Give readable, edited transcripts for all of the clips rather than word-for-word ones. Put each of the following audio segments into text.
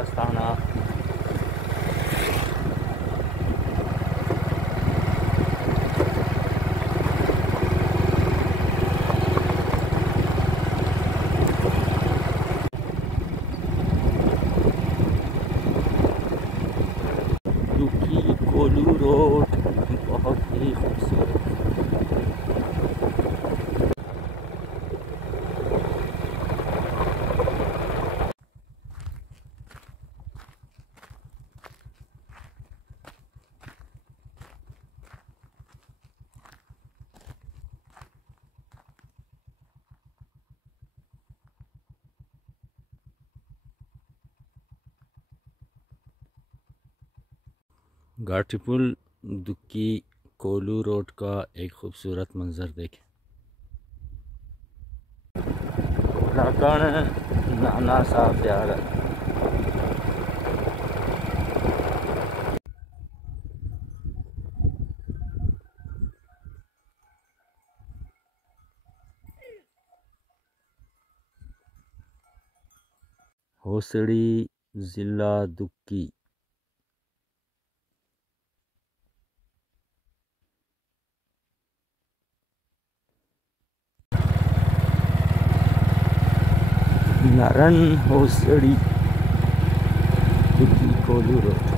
आस्थाना। दुकी कोलू रोड बहुत ही खूबसूरत। घाटीपुल दुक्की कोलू रोड का एक खूबसूरत मंजर देखें। नाना साहब यार होसड़ी जिला दुक्की। नारन होसड़ी दुक्की कोलू रोड।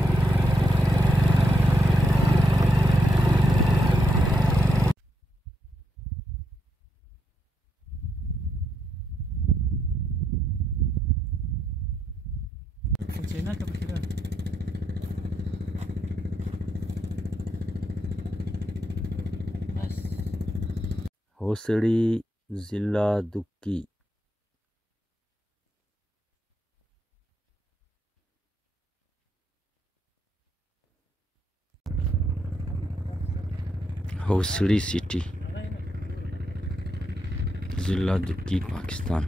होसड़ी जिला दुक्की। होसड़ी सिटी जिला दुक्की पाकिस्तान।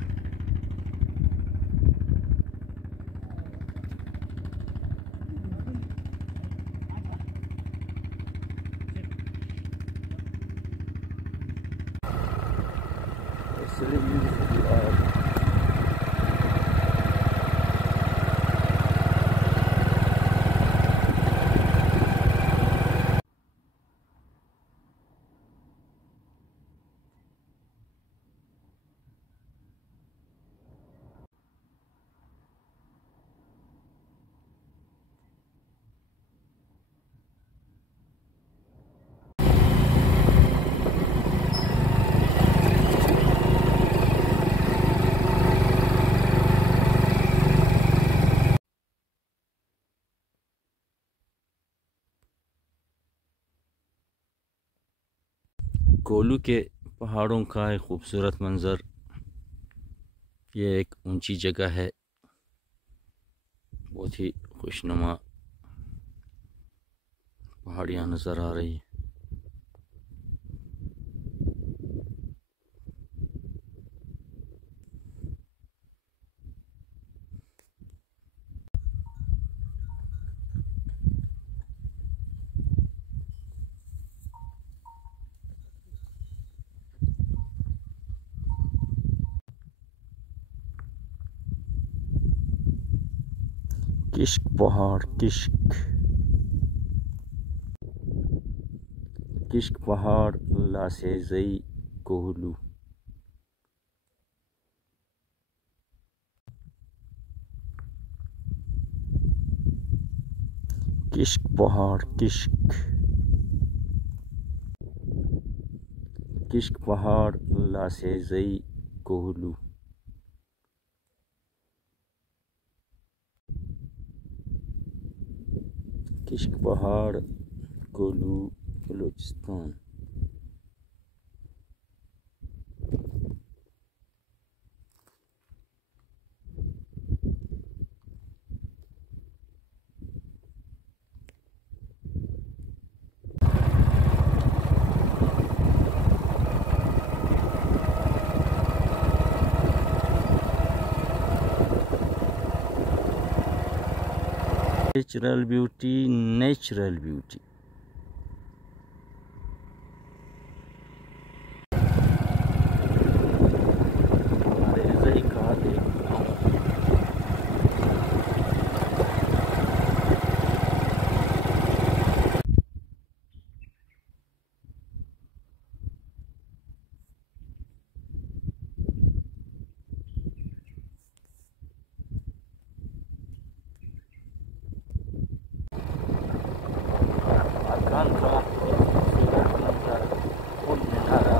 कोलू के पहाड़ों का एक खूबसूरत मंज़र। ये एक ऊंची जगह है, बहुत ही खुशनुमा पहाड़ियाँ नज़र आ रही है। किश्क पहाड़, किश्क पहाड़ लासेजई कोहलू। किश्क पहाड़, किश्क पहाड़ लासेजई कोहलू। किश्क पहाड़ कोलू Balochistan. Natural beauty, natural beauty. आसमान का एक खूबसूरत मंजर हुन मिनारा।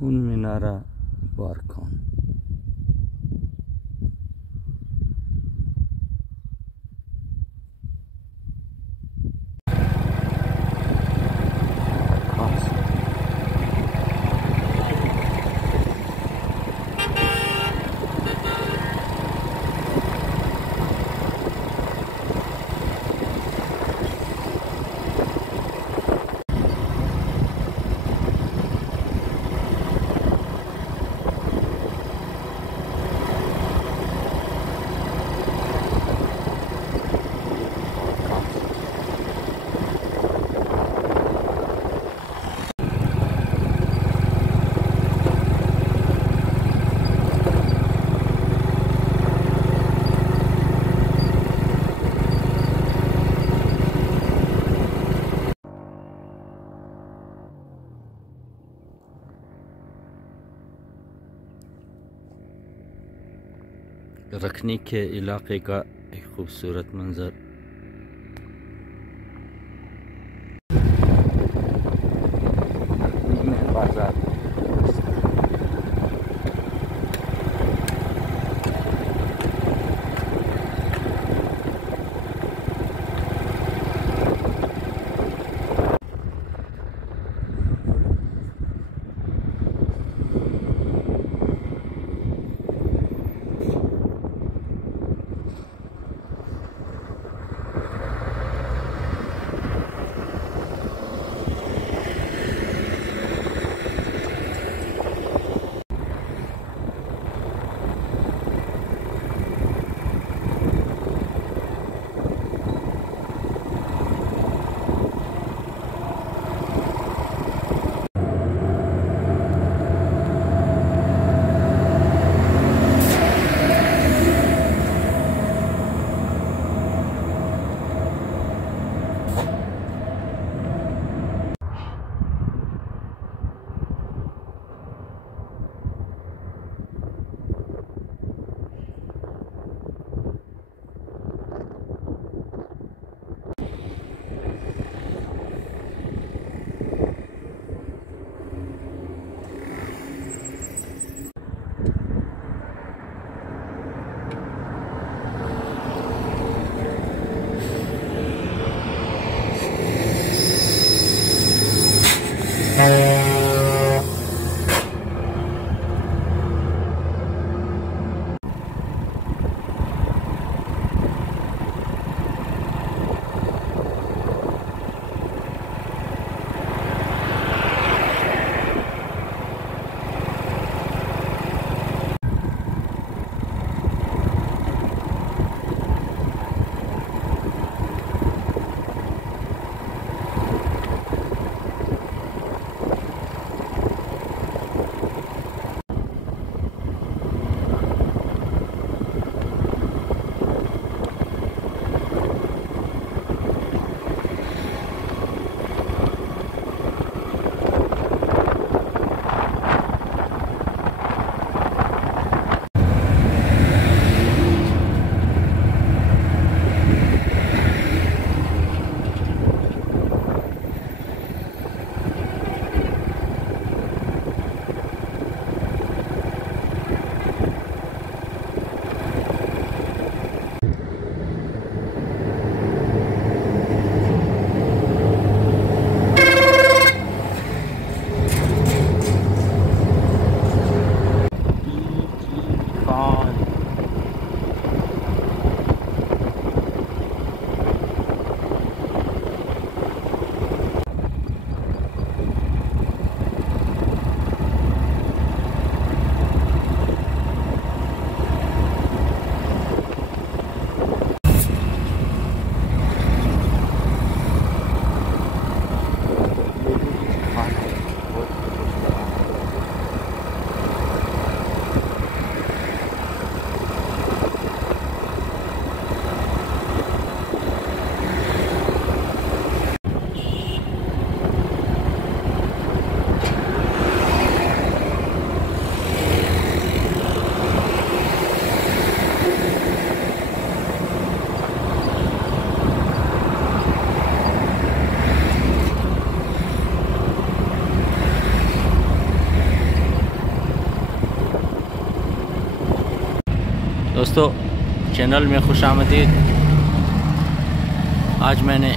हुन मिनारा बारखान। रखनी के इलाके का एक खूबसूरत मंजर। रखनी में बाजार। दोस्तों चैनल में खुश आमदीद। आज मैंने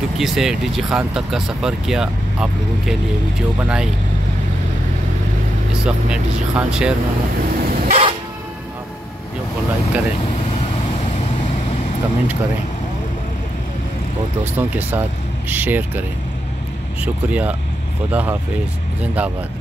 दुक्की से डीजी खान तक का सफ़र किया, आप लोगों के लिए वीडियो बनाई। इस वक्त मैं डीजी खान शहर में हूँ। आप वीडियो को लाइक करें, कमेंट करें और दोस्तों के साथ शेयर करें। शुक्रिया। खुदा हाफिज़। जिंदाबाद।